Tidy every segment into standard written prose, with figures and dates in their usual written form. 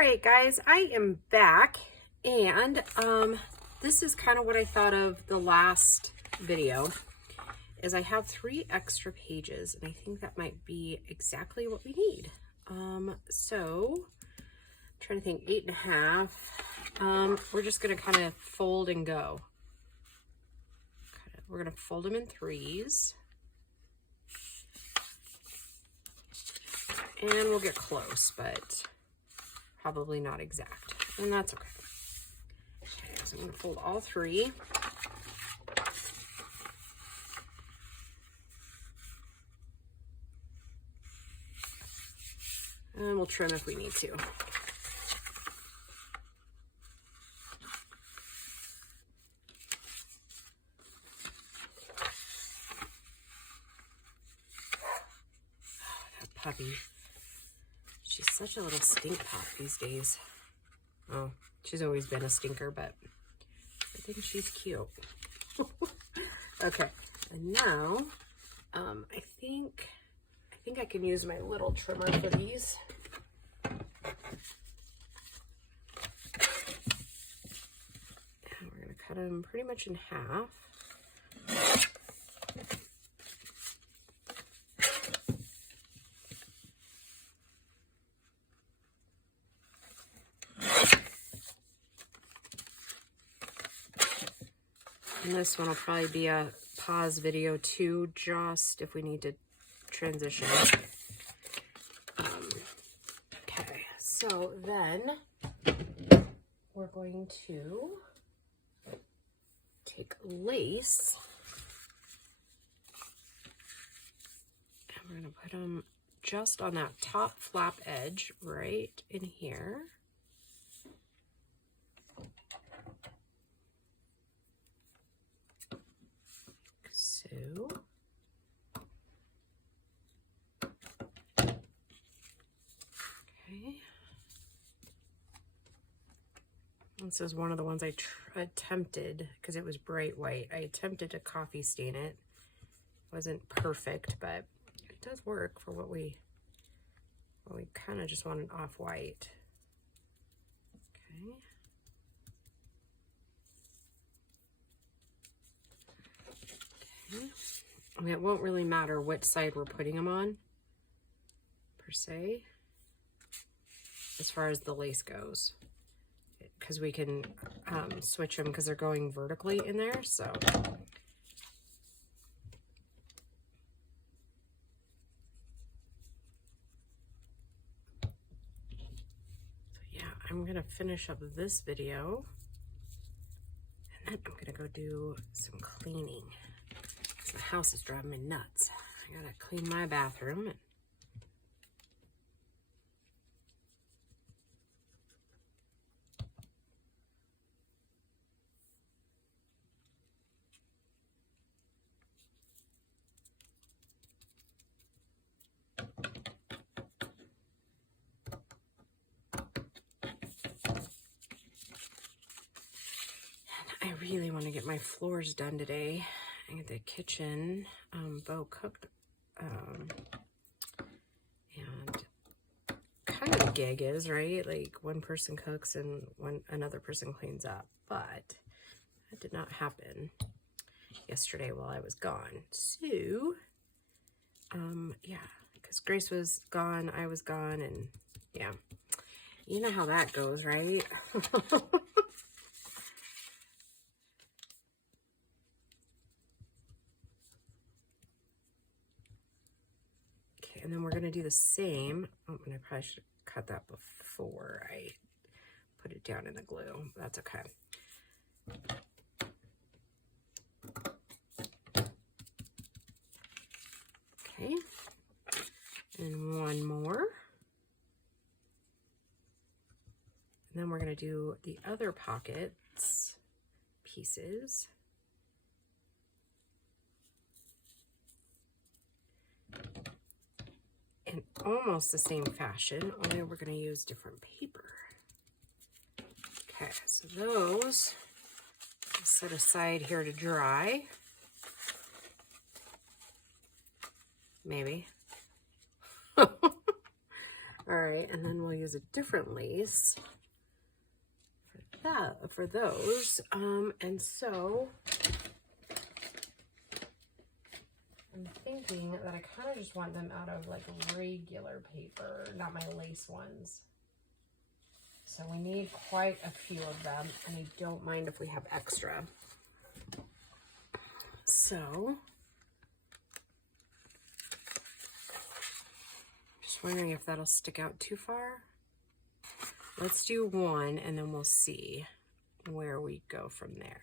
right, guys, I am back, and this is kind of what I thought of the last video, is I have 3 extra pages, and I think that might be exactly what we need. So, I'm trying to think, 8.5. We're just going to kind of fold and go. We're going to fold them in 3s. And we'll get close, but probably not exact. And that's okay. Okay, so I'm going to fold all 3. And we'll trim if we need to. That puppy. She's such a little stink pot these days. Oh, she's always been a stinker, but I think she's cute. Okay, and now I think I can use my little trimmer for these. And we're gonna cut them pretty much in half. And this one will probably be a pause video too, just if we need to transition. Okay, so then we're going to take lace and we're going to put them just on that top flap edge right in here. So, okay. This is one of the ones I attempted, because it was bright white. I attempted to coffee stain it. Wasn't perfect, but it does work for what we kind of just want an off-white. Okay. I mean, it won't really matter which side we're putting them on, per se, as far as the lace goes, because we can switch them because they're going vertically in there, so. Yeah, I'm going to finish up this video, and then I'm going to go do some cleaning. The house is driving me nuts. I gotta clean my bathroom. I really want to get my floors done today. I get the kitchen Bo cooked, and kind of the gig is, right? Like one person cooks and another person cleans up, but that did not happen yesterday while I was gone. So, yeah, because Grace was gone, I was gone, and yeah, you know how that goes, right? And then we're going to do the same. Oh, and I probably should have cut that before I put it down in the glue. That's okay. Okay. And one more. And then we're going to do the other pockets pieces. In almost the same fashion, only we're going to use different paper. Okay, so those I'll set aside here to dry. Maybe. All right, and then we'll use a different lace for those. And so I'm thinking that I kind of just want them out of like regular paper, not my lace ones. So we need quite a few of them, and I don't mind if we have extra. So just wondering if that'll stick out too far. Let's do one, and then we'll see where we go from there.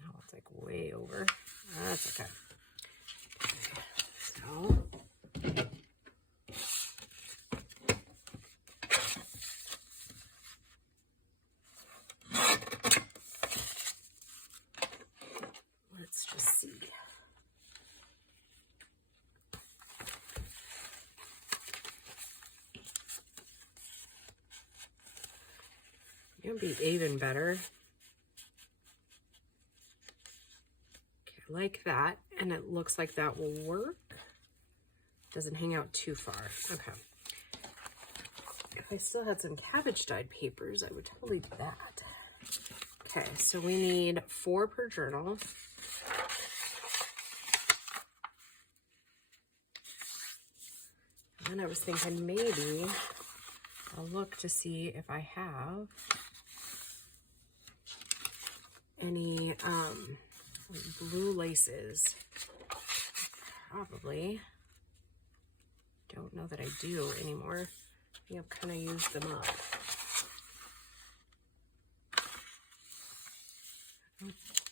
Now it's like way over. That's okay. So let's just see. It'll be even better. Okay, like that, and it looks like that will work. Doesn't hang out too far. Okay. If I still had some cabbage dyed papers, I would totally do that. Okay, so we need 4 per journal. And I was thinking maybe I'll look to see if I have any blue laces. Probably. Don't know that I do anymore. I think I've kind of used them up.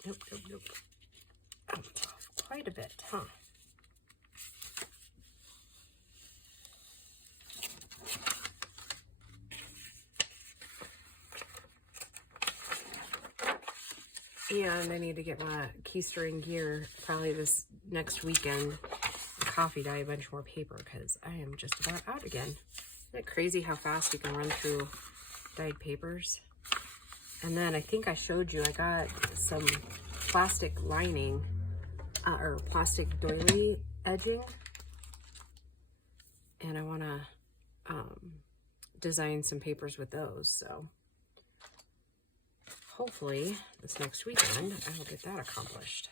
Nope. Oh, quite a bit, huh? And I need to get my keystering gear probably this next weekend. Coffee dye a bunch more paper because I am just about out again. Isn't it crazy how fast you can run through dyed papers? And then I think I showed you I got some plastic lining or plastic doily edging, and I want to design some papers with those. So hopefully this next weekend I will get that accomplished.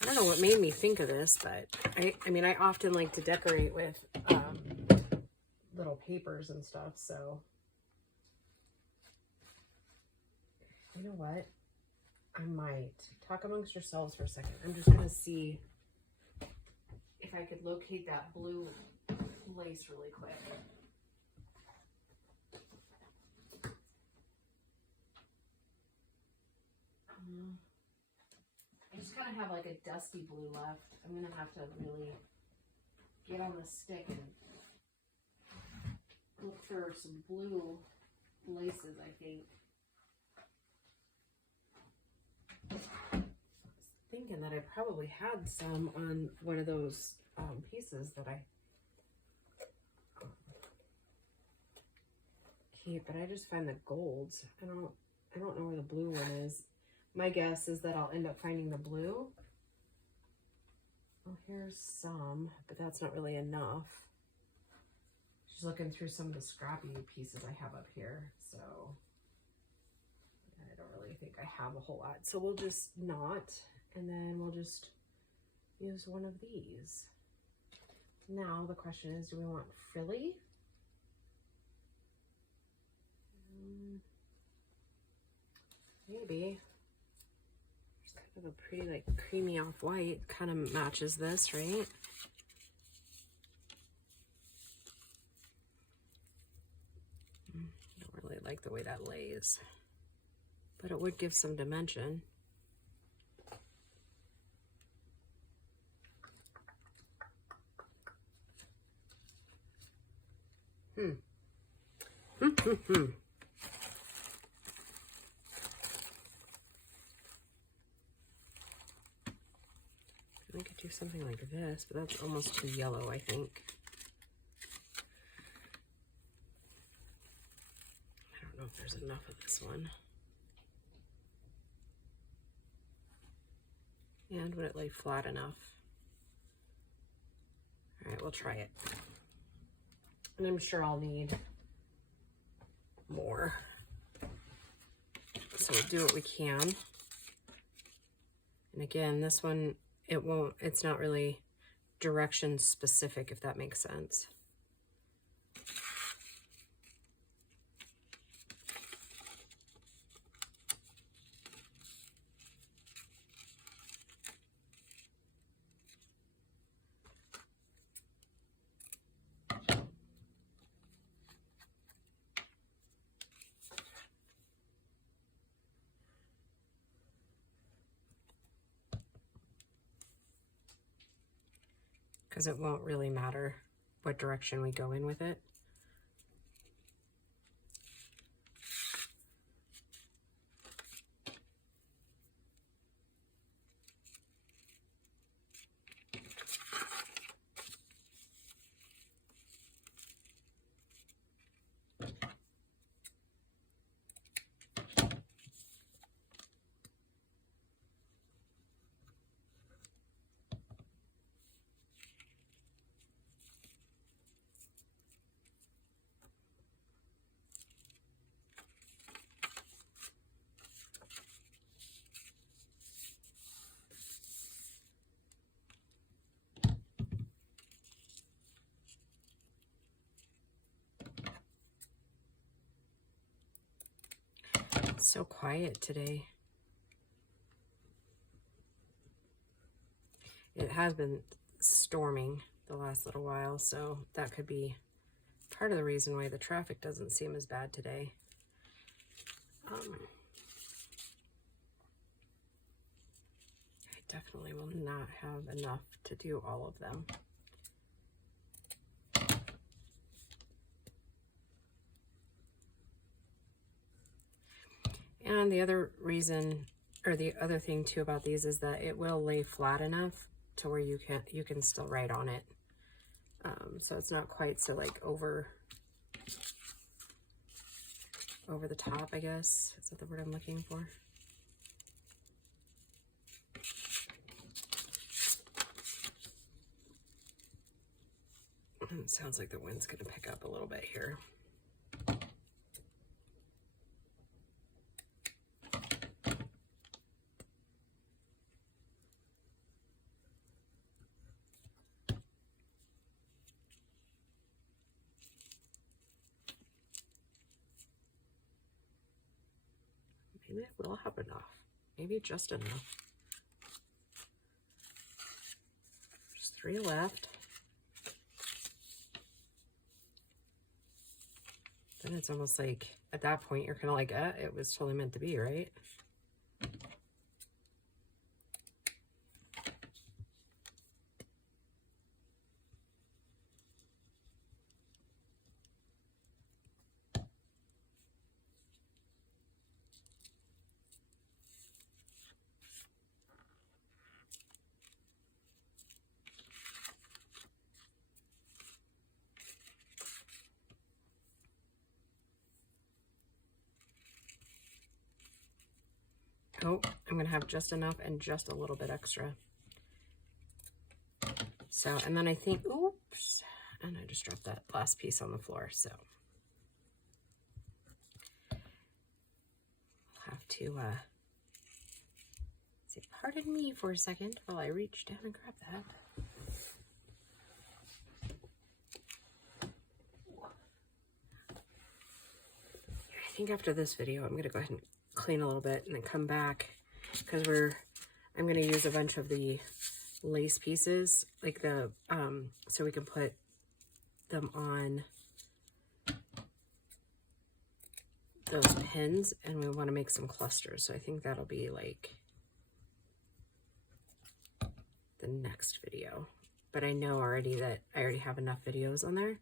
I don't know what made me think of this, but I mean, I often like to decorate with little papers and stuff, so you know what? I might talk amongst yourselves for a second. I'm just gonna see if I could locate that blue lace really quick. I just kind of have like a dusty blue left. I'm gonna have to really get on the stick and look for some blue laces, I think. I was thinking that I probably had some on one of those pieces that I keep, but I just find the golds. I don't know where the blue one is. My guess is that I'll end up finding the blue. Well, here's some, but that's not really enough. Just looking through some of the scrappy pieces I have up here, so I don't really think I have a whole lot. So we'll just knot, and then we'll just use one of these. Now the question is, do we want frilly? Maybe. It's kind of a pretty like creamy off-white, kind of matches this, right? I don't really like the way that lays, but it would give some dimension. something like this, but that's almost too yellow, I think. I don't know if there's enough of this one. And would it lay flat enough? All right, we'll try it. And I'm sure I'll need more. So we'll do what we can. And again, this one, it's not really direction specific, if that makes sense. Because it won't really matter what direction we go in with it. So quiet today. It has been storming the last little while, so that could be part of the reason why the traffic doesn't seem as bad today. I definitely will not have enough to do all of them. And the other reason, or the other thing too about these, is that it will lay flat enough to where you can still write on it. So it's not quite so like over the top, I guess. Is that the word I'm looking for? It sounds like the wind's gonna pick up a little bit here. Maybe it will have enough. Maybe just enough. Just 3 left. Then it's almost like, at that point, you're kind of like, it was totally meant to be, right? Oh, I'm gonna have just enough and just a little bit extra. So, and then I think, oops, and I just dropped that last piece on the floor, so. I'll have to, say, pardon me for a second while I reach down and grab that. I think after this video, I'm gonna go ahead and clean a little bit and then come back, because I'm going to use a bunch of the lace pieces, like the so we can put them on those pins, and we want to make some clusters. So I think that'll be like the next video, but I know already that I already have enough videos on there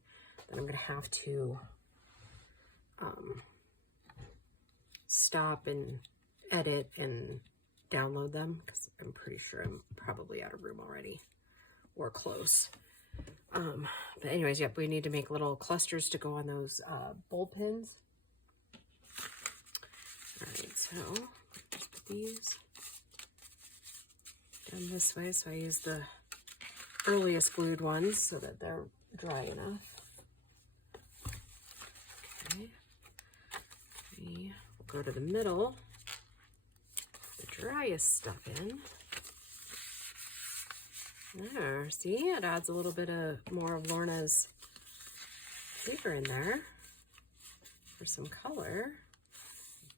that I'm going to have to stop and edit and download them, because I'm pretty sure I'm probably out of room already. or close. But anyways, yep, we need to make little clusters to go on those bowl pins. All right, so just put these down this way. So I use the earliest glued ones so that they're dry enough. Okay, we'll go to the middle, the driest stuff in. There, see, it adds a little bit of more of Lorna's paper in there for some color.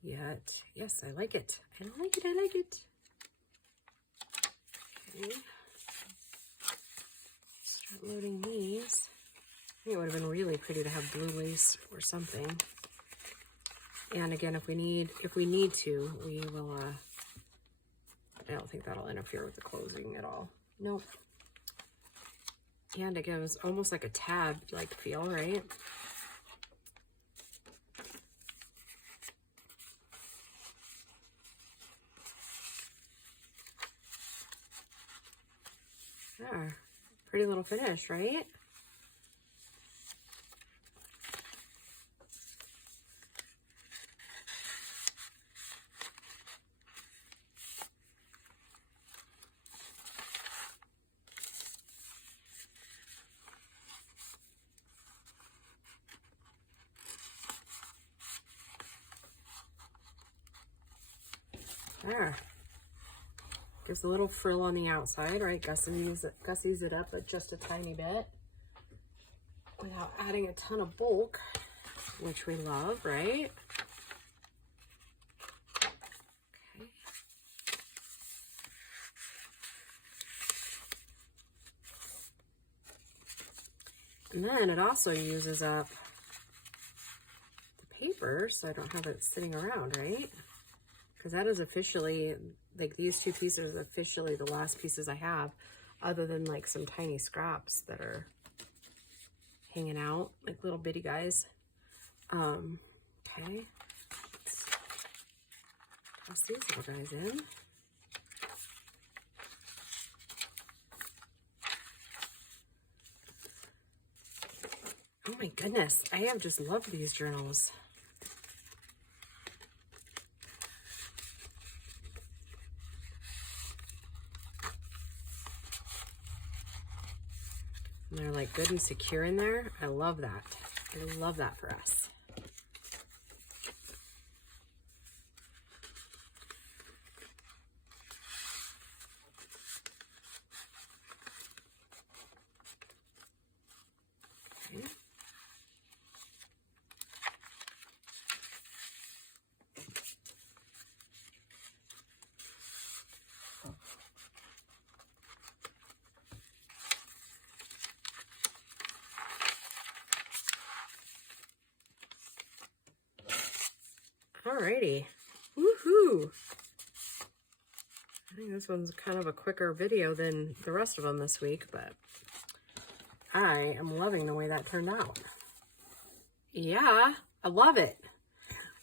Yet, yes, I like it. I like it, I like it. Okay. Start loading these. I think it would have been really pretty to have blue lace or something. And again, if we need to, we will, I don't think that'll interfere with the closing at all. Nope. And it gives almost like a tab-like feel, right? There. Pretty little finish, right? There. Gives a little frill on the outside, right? Gussies it up just a tiny bit without adding a ton of bulk, which we love, right? Okay. And then it also uses up the paper, so I don't have it sitting around, right? Because that is officially, like these two pieces are officially the last pieces I have, other than like some tiny scraps that are hanging out, like little bitty guys. Okay, let's toss these little guys in. Oh my goodness, I have just loved these journals. And they're like good and secure in there. I love that. I love that for us. Okay. Alrighty, woohoo! I think this one's kind of a quicker video than the rest of them this week, but I am loving the way that turned out. Yeah, I love it.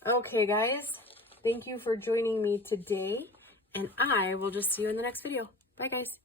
Okay, guys, thank you for joining me today, and I will just see you in the next video. Bye, guys.